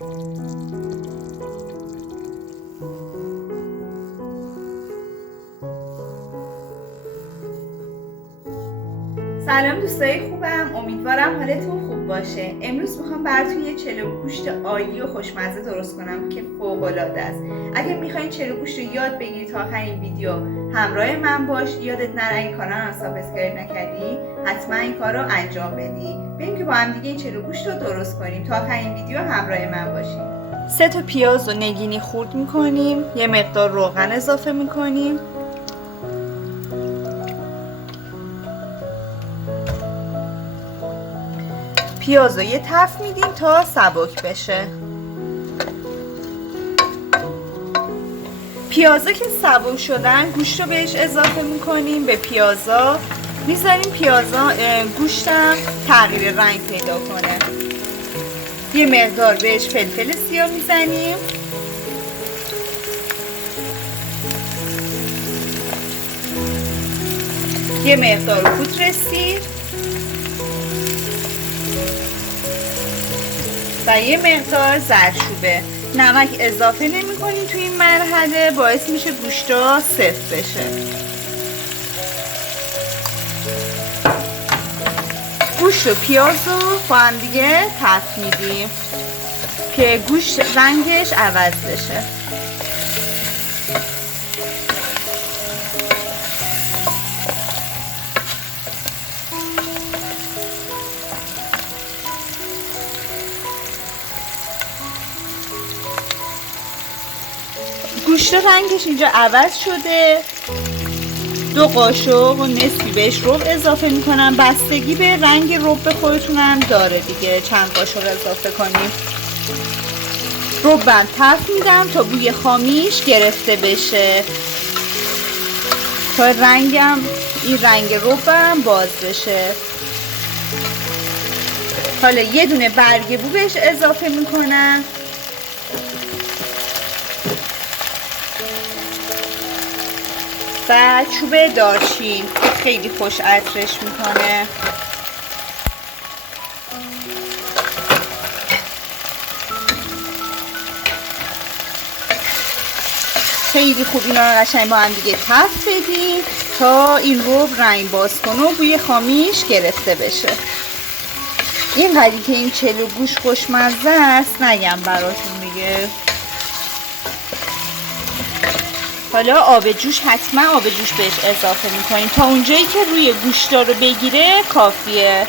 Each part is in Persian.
سلام دوستای خوبم، امیدوارم حالتون خوب باشه. امروز میخوام براتون یه چلو گوشت عالی و خوشمزه درست کنم که فوق العاده است. اگه میخواین چلو گوشت رو یاد بگیرید تا آخر این ویدیو همراه من باش. یادت نره این کارا رو سابسکرایب نکردی حتما این کار رو انجام بدی. بریم که با هم دیگه این چلو گوشت رو درست کنیم. تا آخر این ویدیو همراه من باشیم. 3 تا پیاز رو نگینی خورد میکنیم، یه مقدار روغن اضافه میکنیم، پیاز رو یه تفت میدیم تا سبک بشه. پیازا که سبک شدن گوشت رو بهش اضافه میکنیم، به پیازا میذاریم پیازا گوشتم تغییر رنگ پیدا کنه. یه مقدار بهش فلفل سیاه میزنیم، یه مقدار پودر سیر و یه مقدار زردچوبه. نمک اضافه نمی کنیم توی این مرحله، باعث میشه گوشتا سفت بشه. گوشت و پیاز رو با هم دیگه تفت میدیم که گوشت رنگش عوض بشه. گوشت رنگش اینجا عوض شده. 2 قاشق و نصفی بهش رب اضافه میکنم، بستگی به رنگ رب خودتونم داره دیگه چند قاشق اضافه کنیم. ربم تفت میدم تا بوی خامیش گرفته بشه، تا رنگم این رنگ ربم باز بشه. حالا یه دونه برگ بو بهش اضافه میکنم و چوب دارچین خیلی خوش عطرش میکنه. خیلی خوب اینا رو قشنگ با هم دیگه تفت بدیم تا این رب رنگ باز کنه و بوی خامیش گرفته بشه. این قدری که این چلو گوشت خوشمزه است نگم براتون دیگه. حالا آب جوش، حتما آب جوش بهش اضافه میکنیم تا اونجایی که روی گوشتا رو بگیره کافیه.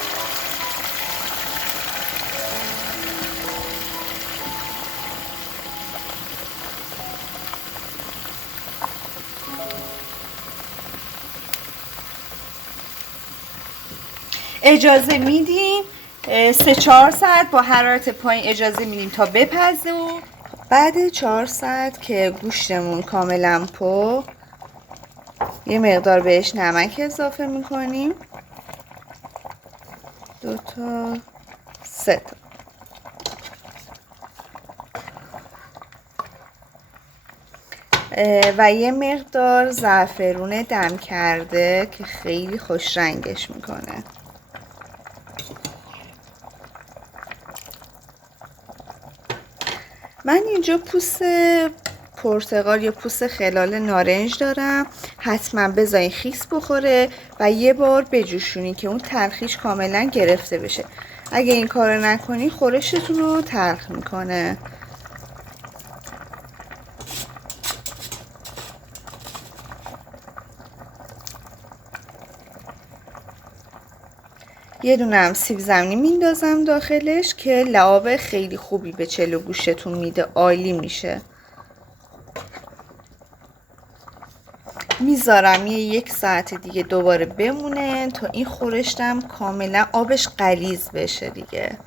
اجازه میدیم 3-4 ساعت با حرارت پایین اجازه میدیم تا بپزه. و بعد 4 ساعت که گوشتمون کاملا پخت، یه مقدار بهش نمک اضافه میکنیم، 2 تا 3 تا. و یه مقدار زعفرون دم کرده که خیلی خوش رنگش میکنه. من اینجا پوست پرتقال یا پوست خلال نارنج دارم، حتما بذارین خیس بخوره و یه بار بجوشونین که اون تلخیش کاملا گرفته بشه. اگه این کارو نکنین خورشتون رو تلخ میکنه. یه دونه هم سیب زمینی میندازم داخلش که لعاب خیلی خوبی به چلو گوشتون میده، عالی میشه. میذارم 1 ساعت دیگه دوباره بمونه تا این خورشتم کاملا آبش غلیظ بشه دیگه.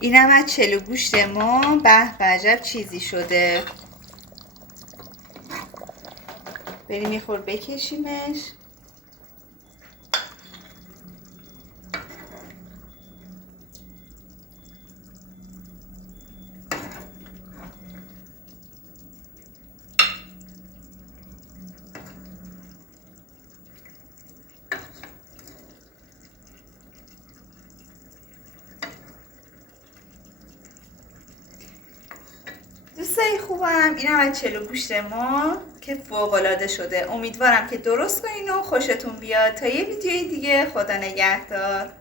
اینم از چلو گوشت ما. به عجب چیزی شده. بریم یه خور بکشیمش. دوستای خوبم، این هم از چلو گوشت ما که فوق‌العاده شده. امیدوارم که درست کنین و خوشتون بیاد. تا یه ویدیوی دیگه، خدا نگهدار.